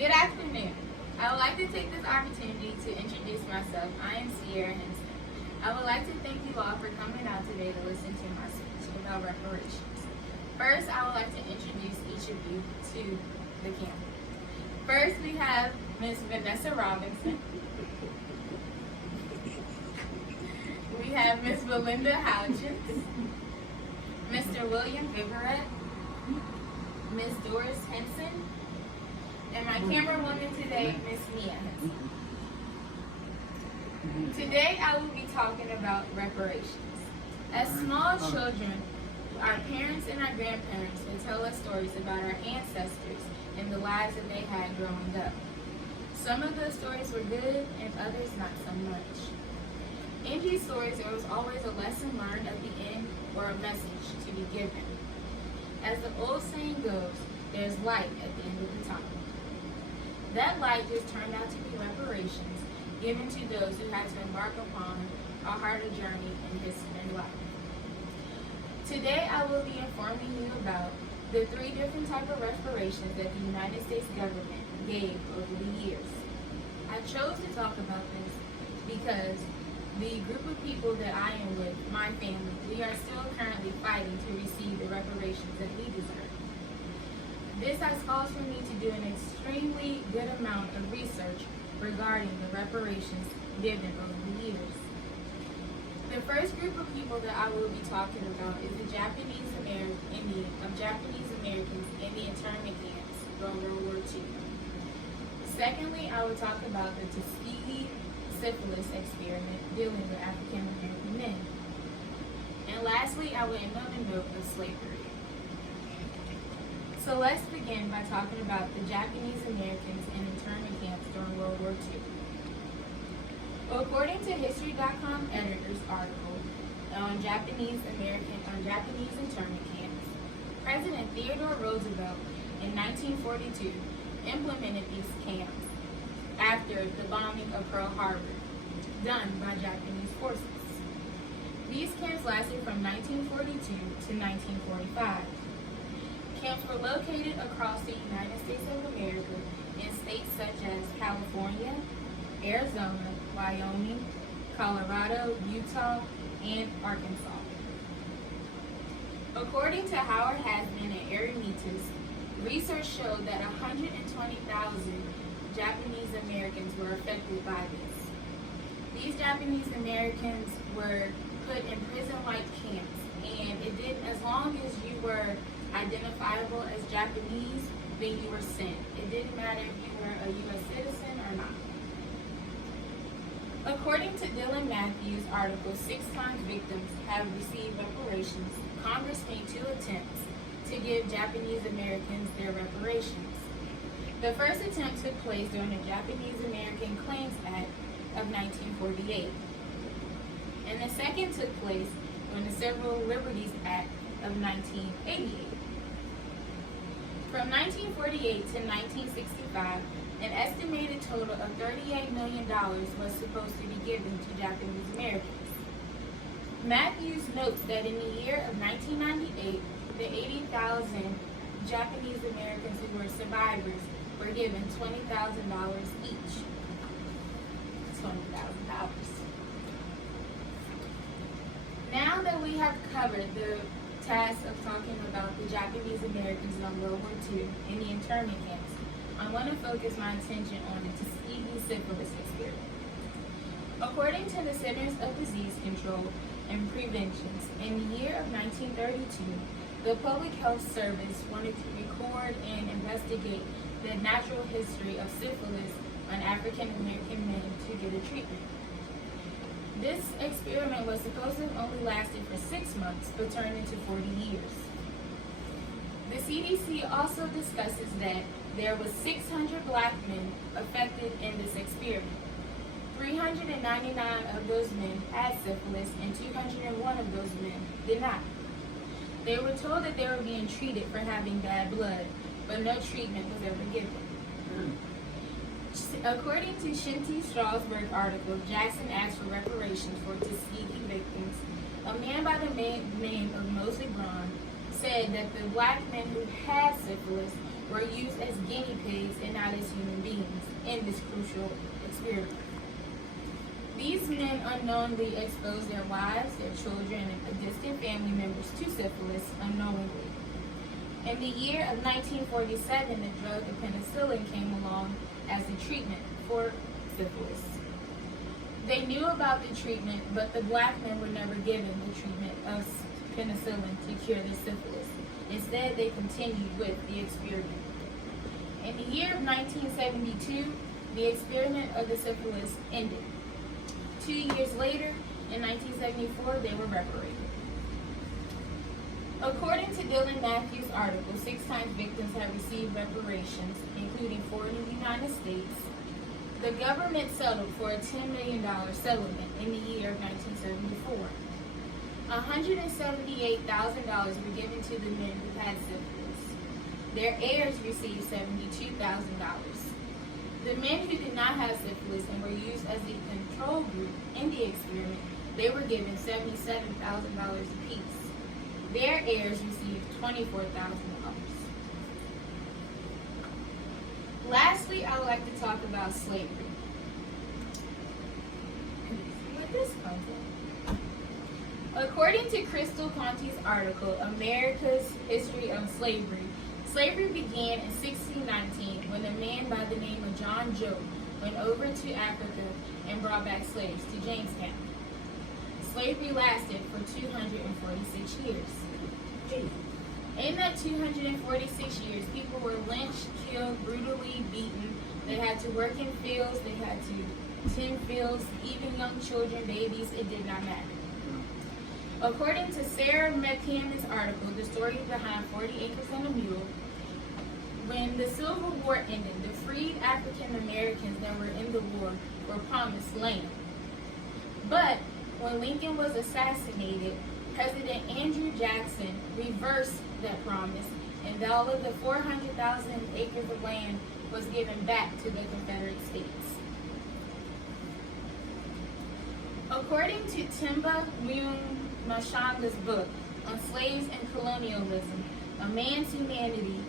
Good afternoon. I would like to take this opportunity to introduce myself. I am Sierra Henson. I would like to thank you all for coming out today to listen to my speech about reparations. First, I would like to introduce each of you to the camp. First, we have Ms. Vanessa Robinson. We have Ms. Belinda Houchins, Mr. William Viverette, Ms. Doris Henson, and my camera woman today, Ms. Mia Henson. Today I will be talking about reparations. As small children, our parents and our grandparents would tell us stories about our ancestors and the lives that they had growing up. Some of those stories were good and others not so much. In these stories, there was always a lesson learned at the end or a message to be given. As the old saying goes, there's light at the end of the tunnel. That light just turned out to be reparations given to those who had to embark upon a harder journey in life. Today, I will be informing you about the 3 different types of reparations that the United States government gave over the years. I chose to talk about this because the group of people that I am with, my family, we are still currently fighting to receive the reparations that we deserve. This has caused for me to do an extremely good amount of research regarding the reparations given over the years. The first group of people that I will be talking about is the Japanese Americans in the internment camps during World War II. Secondly, I will talk about the Tuskegee syphilis experiment dealing with African American men. And lastly, I will end on a note of slavery. So let's begin by talking about the Japanese Americans in internment camps during World War II. According to History.com editor's article on Japanese internment camps, President Theodore Roosevelt in 1942 implemented these camps after the bombing of Pearl Harbor, done by Japanese forces. These camps lasted from 1942 to 1945. Camps were located across the United States of America in states such as California, Arizona, Wyoming, Colorado, Utah, and Arkansas. According to Howard Hasman and Eremitas, research showed that 120,000 Japanese Americans were affected by this. These Japanese Americans were put in prison-like camps, and it did, as long as you were identifiable as Japanese, then you were sent. It didn't matter if you were a U.S. citizen or not. According to Dylan Matthews' article, 6 times victims have received reparations, Congress made 2 attempts to give Japanese Americans their reparations. The first attempt took place during the Japanese American Claims Act of 1948, and the second took place during the Civil Liberties Act of 1988. From 1948 to 1965, an estimated total of $38 million was supposed to be given to Japanese Americans. Matthews notes that in the year of 1998, the 80,000 Japanese Americans who were survivors were given $20,000 each. $20,000. Now that we have covered the task of talking about the Japanese Americans in World War II in the internment camps, I want to focus my attention on the Tuskegee syphilis experiment. According to the Centers of Disease Control and Prevention, in the year of 1932, the Public Health Service wanted to record and investigate the natural history of syphilis on African American men to get a treatment. This experiment was supposed to have only lasted for 6 months, but turned into 40 years. The CDC also discusses that there was 600 black men affected in this experiment. 399 of those men had syphilis, and 201 of those men did not. They were told that they were being treated for having bad blood, but no treatment was ever given. According to Shinty Strasberg article, Jackson asked for reparations for Tuskegee victims. A man by the name of Mosley Braun said that the black men who had syphilis were used as guinea pigs and not as human beings in this crucial experiment. These men unknowingly exposed their wives, their children, and distant family members to syphilis unknowingly. In the year of 1947, the drug of penicillin came along as a treatment for syphilis. They knew about the treatment, but the black men were never given the treatment of penicillin to cure their syphilis. Instead, they continued with the experiment. In the year of 1972, the experiment of the syphilis ended. 2 years later, in 1974, they were reparated. According to Dylan Matthews' article, 6 times victims have received reparations, including 4 in the United States. The government settled for a $10 million settlement in the year of 1974. $178,000 were given to the men who had syphilis. Their heirs received $72,000. The men who did not have syphilis and were used as the control group in the experiment, they were given $77,000 apiece. Their heirs received $24,000. Lastly, I would like to talk about slavery. With this content. According to Crystal Conti's article, America's History of Slavery, slavery began in 1619 when a man by the name of John Joe went over to Africa and brought back slaves to Jamestown. Slavery lasted for 246 years. In that 246 years, people were lynched, killed, brutally beaten. They had to work in fields, they had to tend fields, even young children, babies, it did not matter. According to Sarah McCammond's article, The Story Behind 40 Acres and a Mule, when the Civil War ended, the freed African Americans that were in the war were promised land. But when Lincoln was assassinated, President Andrew Jackson reversed that promise, and all of the 400,000 acres of land was given back to the Confederate States. According to Timba Mashanga's book on slaves and colonialism, A Man's Humanity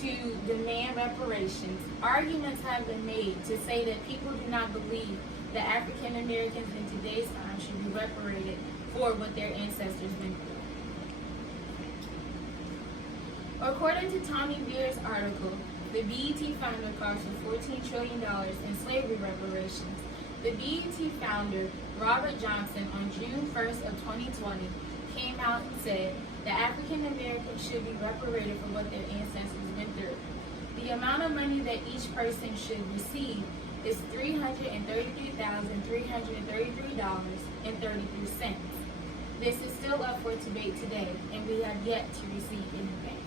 to Demand Reparations, arguments have been made to say that people do not believe that African Americans in today's time should be reparated for what their ancestors went through. According to Tommy Beer's article, the BET founder calls for $14 trillion in slavery reparations. The BET founder, Robert Johnson, on June 1st of 2020, came out and said that African Americans should be reparated for what their ancestors went through. The amount of money that each person should receive is $333,333.33. This is still up for debate today, and we have yet to receive anything.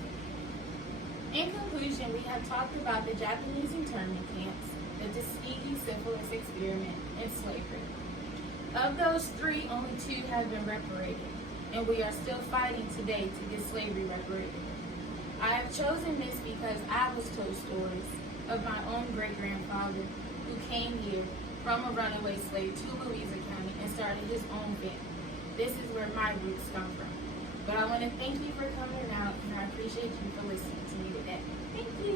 In conclusion, we have talked about the Japanese internment camps, the Tuskegee syphilis experiment, and slavery. Of those 3, only 2 have been reparated, and we are still fighting today to get slavery reparated. I have chosen this because I was told stories of my own great-grandfather who came here from a runaway slave to Louisa County and started his own family. This is where my roots come from. But I want to thank you for coming out, and I appreciate you for listening to me today. Thank you.